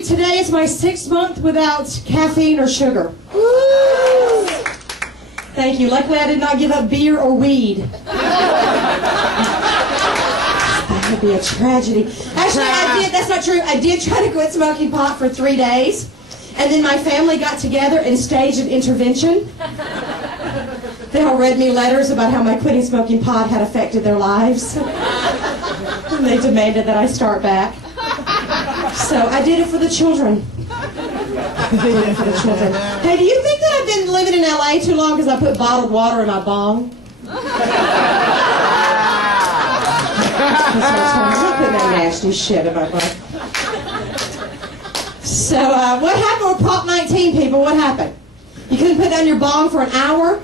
Today is my 6th month without caffeine or sugar. Woo! Thank you. Luckily, I did not give up beer or weed. That would be a tragedy. Actually, I did. That's not true. I did try to quit smoking pot for 3 days. And then my family got together and staged an intervention. They all read me letters about how my quitting smoking pot had affected their lives. And they demanded that I start back. So I did it for the children. I did it for the children. Hey, do you think that I've been living in LA too long because I put bottled water in my bong? I'm putting that nasty shit in my bong. So what happened with Prop 19, people? What happened? You couldn't put down your bong for an hour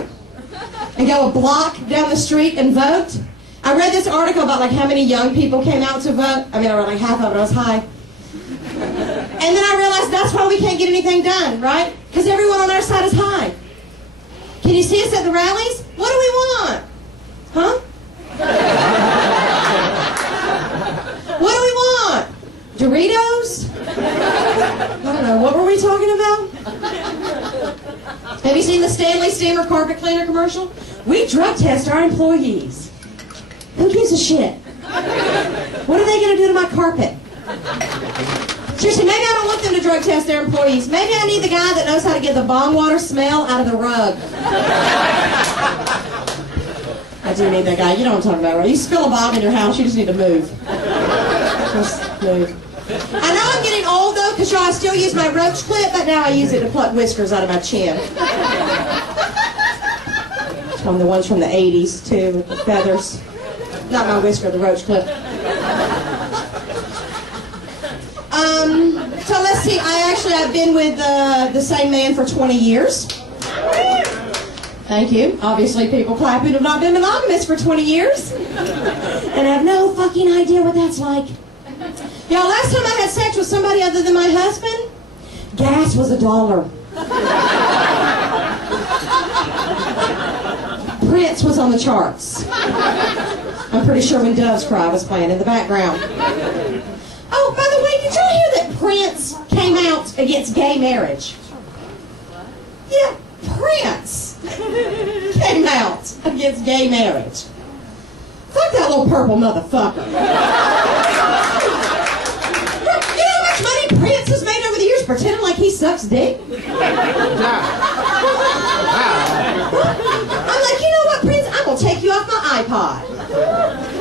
and go a block down the street and vote? I read this article about like how many young people came out to vote. I mean, I read like half of it. I was high. And then I realized that's why we can't get anything done, right? Because everyone on our side is high. Can you see us at the rallies? What do we want? Huh? What do we want? Doritos? I don't know. What were we talking about? Have you seen the Stanley Steamer carpet cleaner commercial? We drug test our employees. Who gives a shit? What are they going to do to my carpet? Seriously, maybe I don't want them to drug test their employees. Maybe I need the guy that knows how to get the bong water smell out of the rug. I do need that guy. You know what I'm talking about, right? You spill a bomb in your house, you just need to move. Just move. I know I'm getting old, though, because I still use my roach clip, but now I use it to pluck whiskers out of my chin. From the ones from the 80s, too, with the feathers. Not my whisker, the roach clip. So let's see, I've been with the same man for 20 years. Thank you. Obviously, people clapping have not been monogamous for 20 years. And I have no fucking idea what that's like. Y'all, last time I had sex with somebody other than my husband, gas was $1. Prince was on the charts. I'm pretty sure When Doves Cry was playing in the background. Oh, by the way, did y'all hear that Prince came out against gay marriage? Yeah, Prince came out against gay marriage. Fuck that little purple motherfucker. You know how much money Prince has made over the years pretending like he sucks dick? I'm like, you know what, Prince? I'm going to take you off my iPod.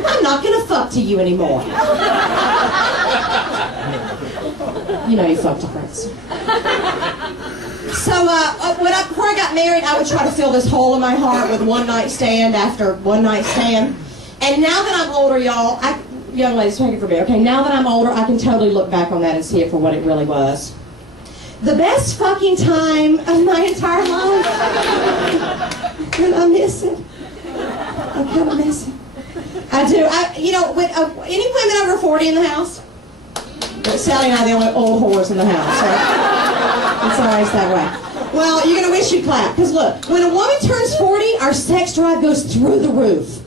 I'm not going to fuck to you anymore. You know you fucked a Prince. So, before I got married, I would try to fill this hole in my heart with one night stand after one night stand. And now that I'm older, y'all, young ladies, take it from me, okay? Now that I'm older, I can totally look back on that and see it for what it really was. The best fucking time of my entire life. And I miss it. I kind of miss it. I do. When any women over 40 in the house? Sally and I are the only old whores in the house, right? It's always that way. Well, you're going to wish you'd clap. Because look, when a woman turns 40, our sex drive goes through the roof.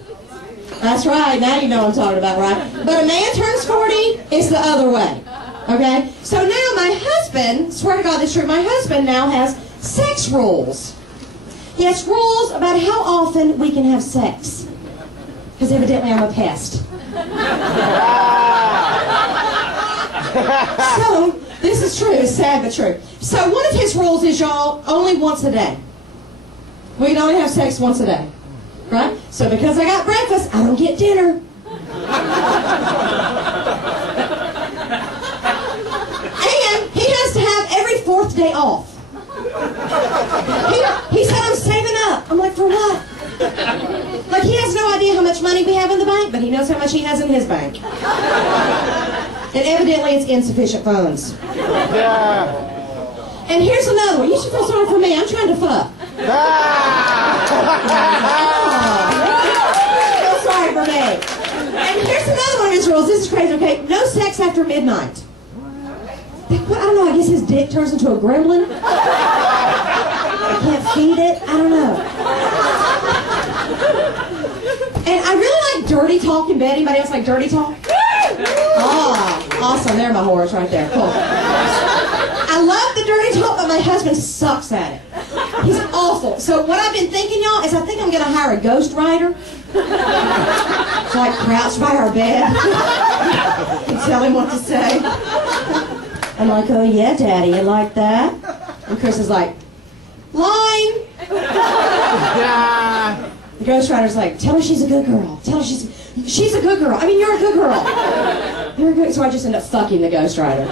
That's right. Now you know what I'm talking about, right? But a man turns 40, it's the other way. Okay? So now my husband, swear to God this is true, my husband now has sex rules. He has rules about how often we can have sex. Because evidently I'm a pest. So, this is true. It's sad but true. So one of his rules is, y'all, only once a day. We can only have sex once a day. Right? So because I got breakfast, I don't get dinner. And he has to have every 4th day off. He said, I'm saving up. I'm like, for what? Like, he has no idea how much money we have in the bank, but he knows how much he has in his bank. And evidently it's insufficient funds. Yeah. And here's another one. You should feel sorry for me. I'm trying to fuck. Feel sorry for me. And here's another one of his rules. This is crazy, okay? No sex after midnight. I don't know. I guess his dick turns into a gremlin. I can't feed it. I don't know. And I really like dirty talk in bed. Anybody else like dirty talk? Oh, awesome. There are my whores right there. Cool. my husband sucks at it. He's awful. So what I've been thinking, y'all, is I think I'm going to hire a ghost writer. So I crouch by our bed and tell him what to say. I'm like, oh yeah, Daddy, you like that? And Chris is like, line. The ghost writer's like, tell her she's a good girl. Tell her she's a good girl. I mean, you're a good girl. You're a good. So I just end up fucking the ghost writer.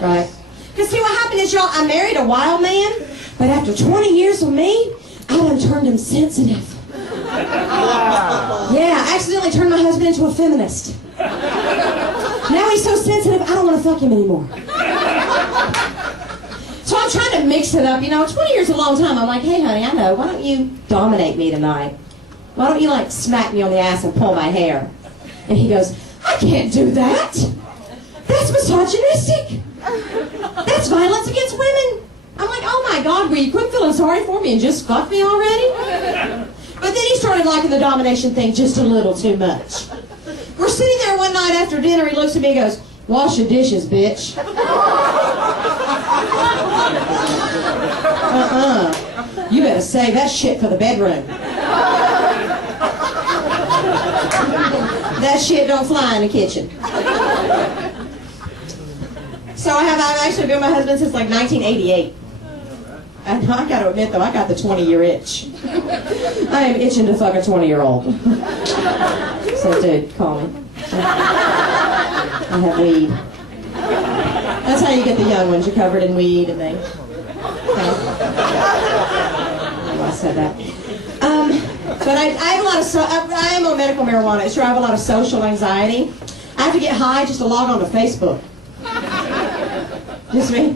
Right? Because see, what happened is, y'all, I married a wild man, but after 20 years with me, I done turned him sensitive. Yeah, I accidentally turned my husband into a feminist. Now he's so sensitive, I don't want to fuck him anymore. So I'm trying to mix it up. You know, 20 years is a long time. I'm like, hey, honey, I know. Why don't you dominate me tonight? Why don't you, like, smack me on the ass and pull my hair? And he goes, I can't do that. That's misogynistic. That's violence against women. I'm like, oh, my God, will you quit feeling sorry for me and just fuck me already? But then he started liking the domination thing just a little too much. We're sitting there one night after dinner. He looks at me and goes, wash your dishes, bitch. You better save that shit for the bedroom. That shit don't fly in the kitchen. So I've actually been with my husband since like 1988. And I gotta admit though, I got the 20-year itch. I am itching to fuck a 20-year-old. So dude, call me. I have weed. That's how you get the young ones. You're covered in weed and things. Okay. I said that. But I have a lot of, I am on medical marijuana. Sure, I have a lot of social anxiety. I have to get high just to log on to Facebook. Just me.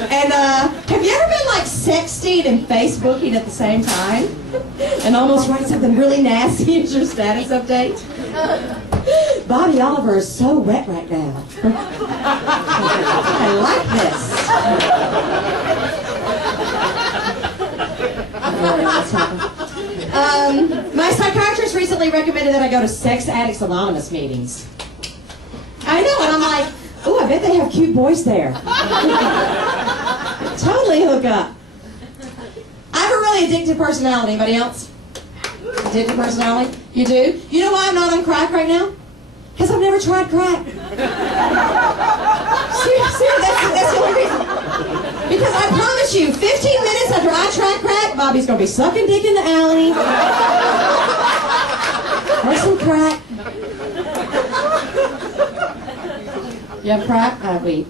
And have you ever been like sexting and Facebooking at the same time? And almost write something really nasty as your status update? Bobbie Oliver is so wet right now. I like this. My psychiatrist recently recommended that I go to Sex Addicts Anonymous meetings. I know, and I'm like, ooh, I bet they have cute boys there. Totally hook up. I have a really addictive personality. Anybody else? Addictive personality? You do? You know why I'm not on crack right now? Because I've never tried crack. Seriously, that's the only reason. Because I promise you, 15 minutes after I try crack, Bobbie's going to be sucking dick in the alley. Or some crack. You have crack? I have weed.